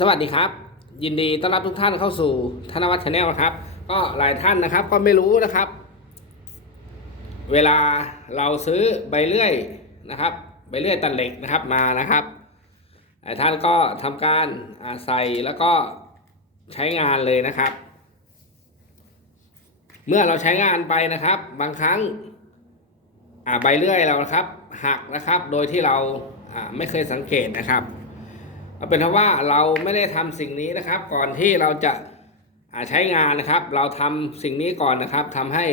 สวัสดีครับ ยินดีต้อนรับทุกท่านเข้าสู่ธนวัฒน์ชาแนลนะครับ ก็หลายท่านนะครับก็ไม่รู้นะครับ เวลาเราซื้อใบเลื่อยนะครับ ใบเลื่อยตัดเหล็กนะครับมานะครับหลายท่านก็ทำการใส่แล้วก็ใช้งานเลยนะครับ เมื่อเราใช้งานไปนะครับ บางครั้งใบเลื่อยเรานะครับหักนะครับ โดยที่เราไม่เคยสังเกตนะครับ เอาเป็นว่าเราไม่ได้ทำสิ่งนี้นะครับ ก่อนที่เราจะใช้งานนะครับ เราทำสิ่งนี้ก่อนนะครับทำให้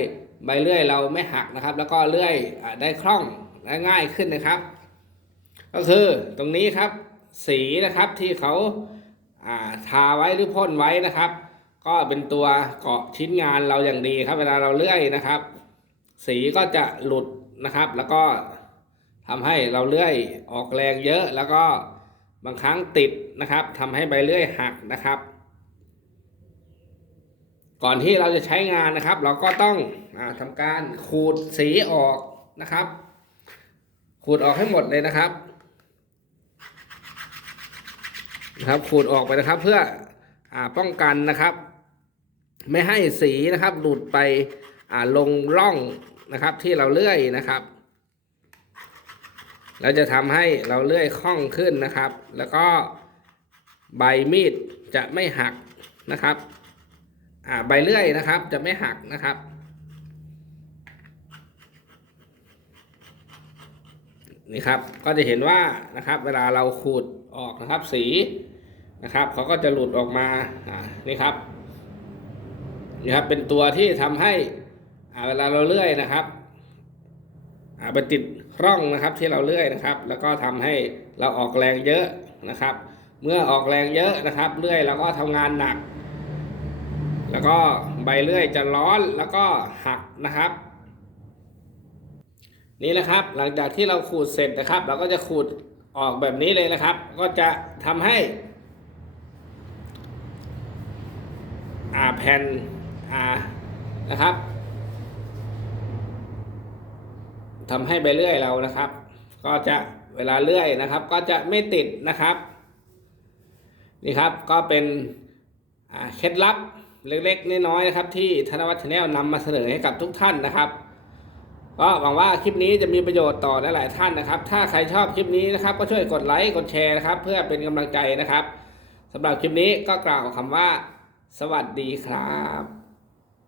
ใบเลื่อยเราไม่หักนะครับ แล้วก็เลื่อยได้คล่องและง่ายขึ้นนะครับ ก็คือตรงนี้ครับ สีนะครับที่เขาอ่าทาไว้หรือพ่นไว้นะครับ ก็เป็นตัวเกาะชิ้นงานเราอย่างดีครับเวลาเราเลื่อยนะครับ สีก็จะหลุดนะครับ แล้วก็ทำให้เราเลื่อยออกแรงเยอะแล้วก็ บางครั้งติดนะครับทำให้ใบเลื่อยหักนะครับ ก่อนที่เราจะใช้งานนะครับ เราก็ต้องอทำการขูดสีออกนะครับ ขูดออกให้หมดเลยนะครับนะครับขูดออกไปนะครับเพื่ออป้องกันนะครับ ไม่ให้สีนะครับหลุดไปลงร่องนะครับที่เราเลื่อยนะครับ เราจะทำให้เราเลื่อยคล่องขึ้นนะครับ แล้วก็ใบมีดจะไม่หักนะครับอ่าใบเลื่อยนะครับจะไม่หักนะครับ นี่ครับก็จะเห็นว่านะครับ เวลาเราขูดออกนะครับสีนะครับเขาก็จะหลุดออกมาอ่านี่ครับนี่ครับเป็นตัวที่ทำให้อ่าเวลาเราเลื่อยนะครับ ไปติดร่องนะครับที่เราเลื่อยนะครับ แล้วก็ทำให้เราออกแรงเยอะนะครับ เมื่อออกแรงเยอะนะครับ เลื่อยเราก็ทำงานหนัก แล้วก็ใบเลื่อยจะร้อนแล้วก็หักนะครับ นี่นะครับหลังจากที่เราขูดเสร็จนะครับ เราก็จะขูดออกแบบนี้เลยนะครับ ก็จะทำให้อ่าแผ่นอ่านะครับ ทำให้ใบเลื่อยเรานะครับ ก็จะเวลาเลื่อยนะครับ ก็จะไม่ติดนะครับ นี่ครับก็เป็นเคล็ดลับเล็กๆ น้อยๆนะครับ ที่ธนวัฒน์ชาแนลนำมาเสนอให้กับทุกท่านนะครับก็หวังว่าคลิปนี้จะมีประโยชน์ต่อหลายๆท่านนะครับ ถ้าใครชอบคลิปนี้นะครับ ก็ช่วยกดไลค์กดแชร์นะครับ เพื่อเป็นกำลังใจนะครับสำหรับคลิปนี้ก็กล่าวคำว่า สวัสดีครับ